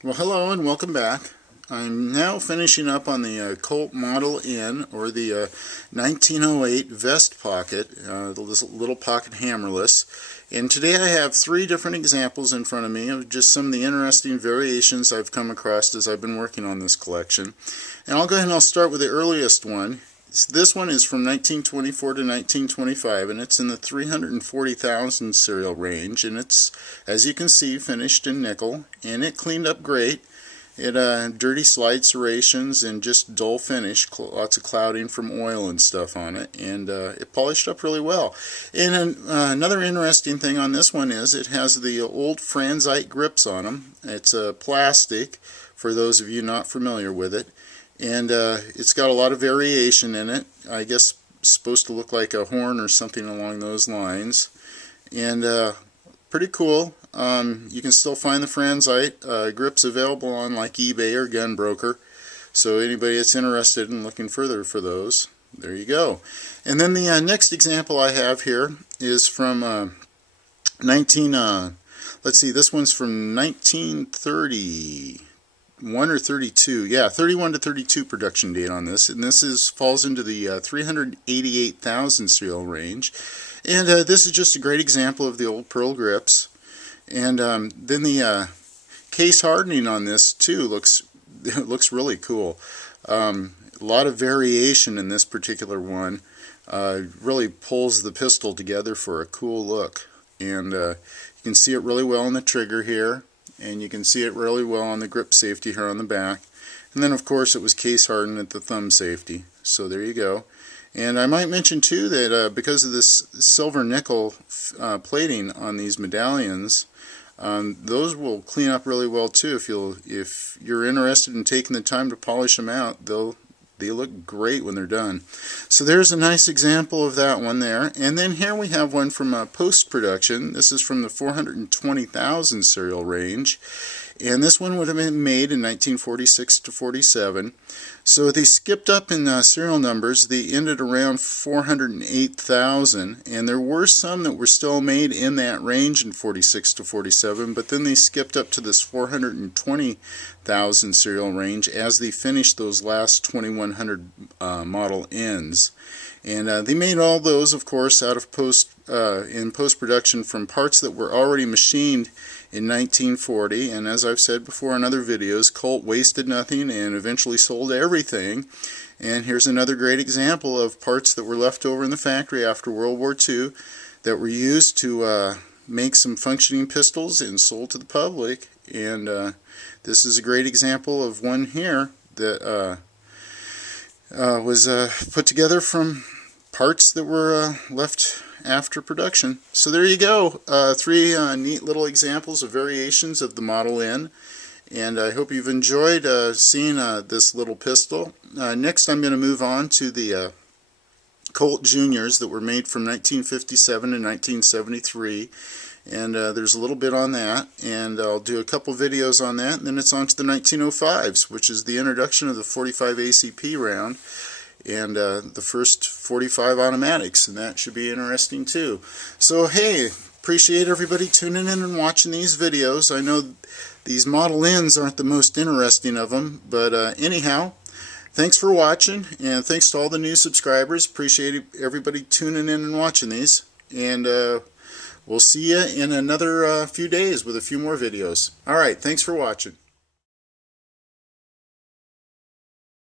Well, hello and welcome back. I'm now finishing up on the Colt Model N, or the 1908 vest pocket, the little pocket hammerless. And today I have three different examples in front of me of just some of the interesting variations I've come across as I've been working on this collection. And I'll go ahead and I'll start with the earliest one. This one is from 1924 to 1925, and it's in the 340,000 serial range, and it's, as you can see, finished in nickel, and it cleaned up great. It dirty slide serrations and just dull finish, lots of clouding from oil and stuff on it, and it polished up really well. And another interesting thing on this one is it has the old Franzite grips on them. It's plastic, for those of you not familiar with it. And it's got a lot of variation in it. I guess it's supposed to look like a horn or something along those lines. And pretty cool. You can still find the Franzite grips available on like eBay or Gunbroker. So anybody that's interested in looking further for those, there you go. And then the next example I have here is from let's see, this one's from 1930. 1 or 32, yeah, 31 to 32 production date on this, and this falls into the 388,000 serial range. And this is just a great example of the old pearl grips. And then the case hardening on this too looks really cool. A lot of variation in this particular one. Really pulls the pistol together for a cool look, and you can see it really well on the trigger here. And you can see it really well on the grip safety here on the back. And then of course it was case hardened at the thumb safety. So there you go. And I might mention too that because of this silver nickel plating on these medallions, those will clean up really well too. If you're interested in taking the time to polish them out, they look great when they're done. So there's a nice example of that one there. And then here we have one from post-production. This is from the 420,000 serial range. And this one would have been made in 1946 to 47. So they skipped up in serial numbers. They ended around 408,000. And there were some that were still made in that range in 46 to 47. But then they skipped up to this 420,000 serial range as they finished those last 2100 Model Ns. And they made all those, of course, out of in post-production from parts that were already machined in 1940. And as I've said before in other videos, Colt wasted nothing and eventually sold everything. And here's another great example of parts that were left over in the factory after World War II that were used to make some functioning pistols and sold to the public. And this is a great example of one here that was put together from parts that were left after production. So there you go, three neat little examples of variations of the Model N, and I hope you've enjoyed seeing this little pistol. Next I'm going to move on to the Colt Juniors that were made from 1957 to 1973, and there's a little bit on that, and I'll do a couple videos on that, and then it's on to the 1905s, which is the introduction of the 45 ACP round, and the first 45 automatics, and that should be interesting too. So hey, appreciate everybody tuning in and watching these videos. I know these Model Ns aren't the most interesting of them, but anyhow, thanks for watching, and thanks to all the new subscribers. Appreciate everybody tuning in and watching these, and we'll see you in another few days with a few more videos. Alright, thanks for watching.